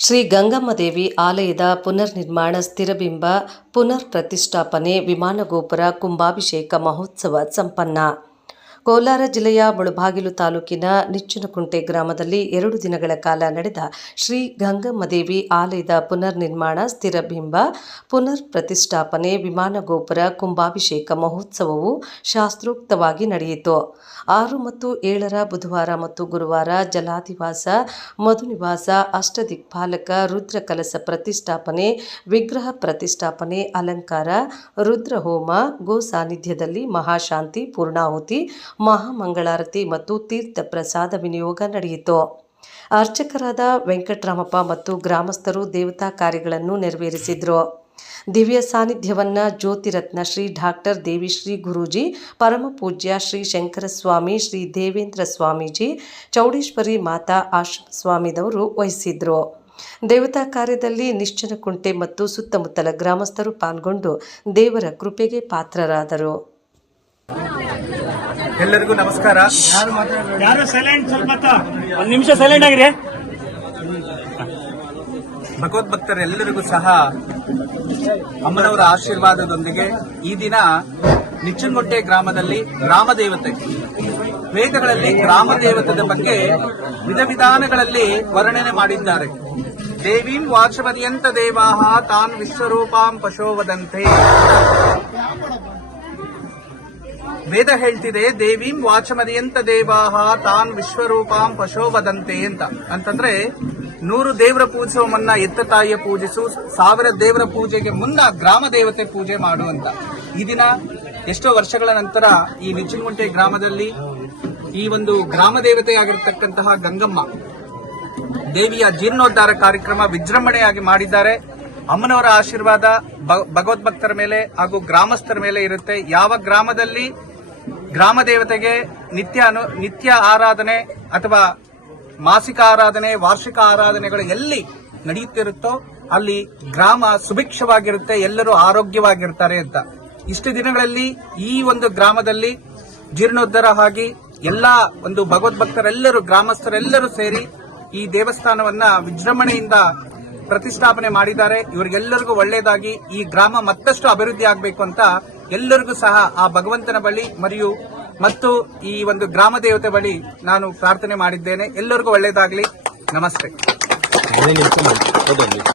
ಶ್ರೀ ಗಂಗಮ್ಮದೇವಿ ಆಲಯದ ಪುನರ್ನಿರ್ಮಾಣ ಸ್ಥಿರಬಿಂಬ ಪುನರ್ ಪ್ರತಿಷ್ಠಾಪನೆ ವಿಮಾನಗೋಪುರ ಕುಂಭಾಭಿಷೇಕ ಮಹೋತ್ಸವ ಸಂಪನ್ನ. ಕೋಲಾರ ಜಿಲ್ಲೆಯ ಮುಳಬಾಗಿಲು ತಾಲೂಕಿನ ನಿಚ್ಚನಕುಂಟೆ ಗ್ರಾಮದಲ್ಲಿ 2 ದಿನಗಳ ಕಾಲ ನಡೆದ ಶ್ರೀ ಗಂಗಮ್ಮದೇವಿ ಆಲಯದ ಪುನರ್ನಿರ್ಮಾಣ ಸ್ಥಿರಬಿಂಬ ಪುನರ್ ಪ್ರತಿಷ್ಠಾಪನೆ ವಿಮಾನಗೋಪುರ ಕುಂಭಾಭಿಷೇಕ ಮಹೋತ್ಸವವು ಶಾಸ್ತ್ರೋಕ್ತವಾಗಿ ನಡೆಯಿತು. 6 ಮತ್ತು 7 ಬುಧವಾರ ಮತ್ತು ಗುರುವಾರ ಜಲಾಧಿವಾಸ, ಮಧುನಿವಾಸ, ಅಷ್ಟದಿಕ್ಪಾಲಕ, ರುದ್ರ ಕಲಸ ಪ್ರತಿಷ್ಠಾಪನೆ, ವಿಗ್ರಹ ಪ್ರತಿಷ್ಠಾಪನೆ, ಅಲಂಕಾರ, ರುದ್ರಹೋಮ, ಗೋ ಸಾನ್ನಿಧ್ಯದಲ್ಲಿ ಮಹಾಶಾಂತಿ, ಪೂರ್ಣಾಹುತಿ, ಮಹಾಮಂಗಳಾರತಿ ಮತ್ತು ತೀರ್ಥ ಪ್ರಸಾದ ವಿನಿಯೋಗ ನಡೆಯಿತು. ಅರ್ಚಕರಾದ ವೆಂಕಟರಾಮಪ್ಪ ಮತ್ತು ಗ್ರಾಮಸ್ಥರು ದೇವತಾ ಕಾರ್ಯಗಳನ್ನು ನೆರವೇರಿಸಿದರು. ದಿವ್ಯ ಸಾನ್ನಿಧ್ಯವನ್ನ ಜ್ಯೋತಿರತ್ನ ಶ್ರೀ ಡಾಕ್ಟರ್ ದೇವಿಶ್ರೀ ಗುರೂಜಿ, ಪರಮಪೂಜ್ಯ ಶ್ರೀ ಶಂಕರಸ್ವಾಮಿ, ಶ್ರೀ ದೇವೇಂದ್ರ ಸ್ವಾಮೀಜಿ, ಚೌಡೇಶ್ವರಿ ಮಾತಾ ಆಶ್ರಮ ಸ್ವಾಮಿದವರು ವಹಿಸಿದ್ರು. ದೇವತಾ ಕಾರ್ಯದಲ್ಲಿ ನಿಚ್ಚನಕುಂಟೆ ಮತ್ತು ಸುತ್ತಮುತ್ತಲ ಗ್ರಾಮಸ್ಥರು ಪಾಲ್ಗೊಂಡು ದೇವರ ಕೃಪೆಗೆ ಪಾತ್ರರಾದರು. ಎಲ್ಲರಿಗೂ ನಮಸ್ಕಾರ. ಯಾರು ಸೈಲೆಂಟ್, ಸ್ವಲ್ಪ ಒಂದು ನಿಮಿಷ ಸೈಲೆಂಟ್ ಆಗಿರಿ. ಭಗವದ್ಭಕ್ತರೆಲ್ಲರಿಗೂ ಸಹ ಅಮ್ಮನವರ ಆಶೀರ್ವಾದದೊಂದಿಗೆ ಈ ದಿನ ನಿಚ್ಚನಕುಂಟೆ ಗ್ರಾಮದಲ್ಲಿ ಗ್ರಾಮ ದೇವತೆ, ವೇದಗಳಲ್ಲಿ ಗ್ರಾಮ ದೇವತೆಯ ಬಗ್ಗೆ ವಿಧ ವಿಧಾನಗಳಲ್ಲಿ ವರ್ಣನೆ ಮಾಡಿದ್ದಾರೆ. ದೇವೀಂ ವಾಚಮದಿಯಂತ ದೇವಾಹ ತಾನ್ ವಿಶ್ವರೂಪಾಂ ಪಶೋ ವದಂತೆ. ವೇದ ಹೇಳ್ತಿದೆ ದೇವೀಂ ವಾಚಮದಿಯಂತ ದೇವಾಹ ತಾನ್ ವಿಶ್ವರೂಪಾಂ ಪಶೋ ವದಂತೆ ಅಂತಂದ್ರೆ 100 ದೇವರ ಪೂಜಿಸುವನ್ನ ಎತ್ತ ತಾಯಿಯ ಪೂಜಿಸು, 1000 ದೇವರ ಪೂಜೆಗೆ ಮುನ್ನ ಗ್ರಾಮ ದೇವತೆ ಪೂಜೆ ಮಾಡು ಅಂತ. ಈ ದಿನ ಎಷ್ಟೋ ವರ್ಷಗಳ ನಂತರ ಈ ನಿಚ್ಚನಕುಂಟೆ ಗ್ರಾಮದಲ್ಲಿ ಈ ಒಂದು ಗ್ರಾಮ ದೇವತೆಯಾಗಿರ್ತಕ್ಕಂತಹ ಗಂಗಮ್ಮ ದೇವಿಯ ಜೀರ್ಣೋದ್ಧಾರ ಕಾರ್ಯಕ್ರಮ ವಿಜೃಂಭಣೆಯಾಗಿ ಮಾಡಿದ್ದಾರೆ. ಅಮ್ಮನವರ ಆಶೀರ್ವಾದ ಭಗವದ್ಭಕ್ತರ ಮೇಲೆ ಹಾಗೂ ಗ್ರಾಮಸ್ಥರ ಮೇಲೆ ಇರುತ್ತೆ. ಯಾವ ಗ್ರಾಮದಲ್ಲಿ ಗ್ರಾಮ ದೇವತೆಗೆ ನಿತ್ಯ ಆರಾಧನೆ ಅಥವಾ ಮಾಸಿಕ ಆರಾಧನೆ, ವಾರ್ಷಿಕ ಆರಾಧನೆಗಳು ಎಲ್ಲಿ ನಡೆಯುತ್ತಿರುತ್ತೋ ಅಲ್ಲಿ ಗ್ರಾಮ ಸುಭಿಕ್ಷವಾಗಿರುತ್ತೆ, ಎಲ್ಲರೂ ಆರೋಗ್ಯವಾಗಿರ್ತಾರೆ ಅಂತ. ಇಷ್ಟು ದಿನಗಳಲ್ಲಿ ಈ ಒಂದು ಗ್ರಾಮದಲ್ಲಿ ಜೀರ್ಣೋದ್ಧಾರ ಆಗಿ ಎಲ್ಲಾ ಒಂದು ಭಗವದ್ಭಕ್ತರೆಲ್ಲರೂ, ಗ್ರಾಮಸ್ಥರೆಲ್ಲರೂ ಸೇರಿ ಈ ದೇವಸ್ಥಾನವನ್ನ ವಿಜೃಂಭಣೆಯಿಂದ ಪ್ರತಿಷ್ಠಾಪನೆ ಮಾಡಿದ್ದಾರೆ. ಇವರಿಗೆಲ್ಲರಿಗೂ ಒಳ್ಳೆಯದಾಗಿ ಈ ಗ್ರಾಮ ಮತ್ತಷ್ಟು ಅಭಿವೃದ್ಧಿ ಆಗಬೇಕು ಅಂತ ಎಲ್ಲರಿಗೂ ಸಹ ಆ ಭಗವಂತನ ಬಳಿ ಮತ್ತು ಈ ಒಂದು ಗ್ರಾಮ ದೇವತೆ ಬಳಿ ನಾನು ಪ್ರಾರ್ಥನೆ ಮಾಡಿದ್ದೇನೆ. ಎಲ್ಲರಿಗೂ ಒಳ್ಳೆಯದಾಗಲಿ. ನಮಸ್ತೆ.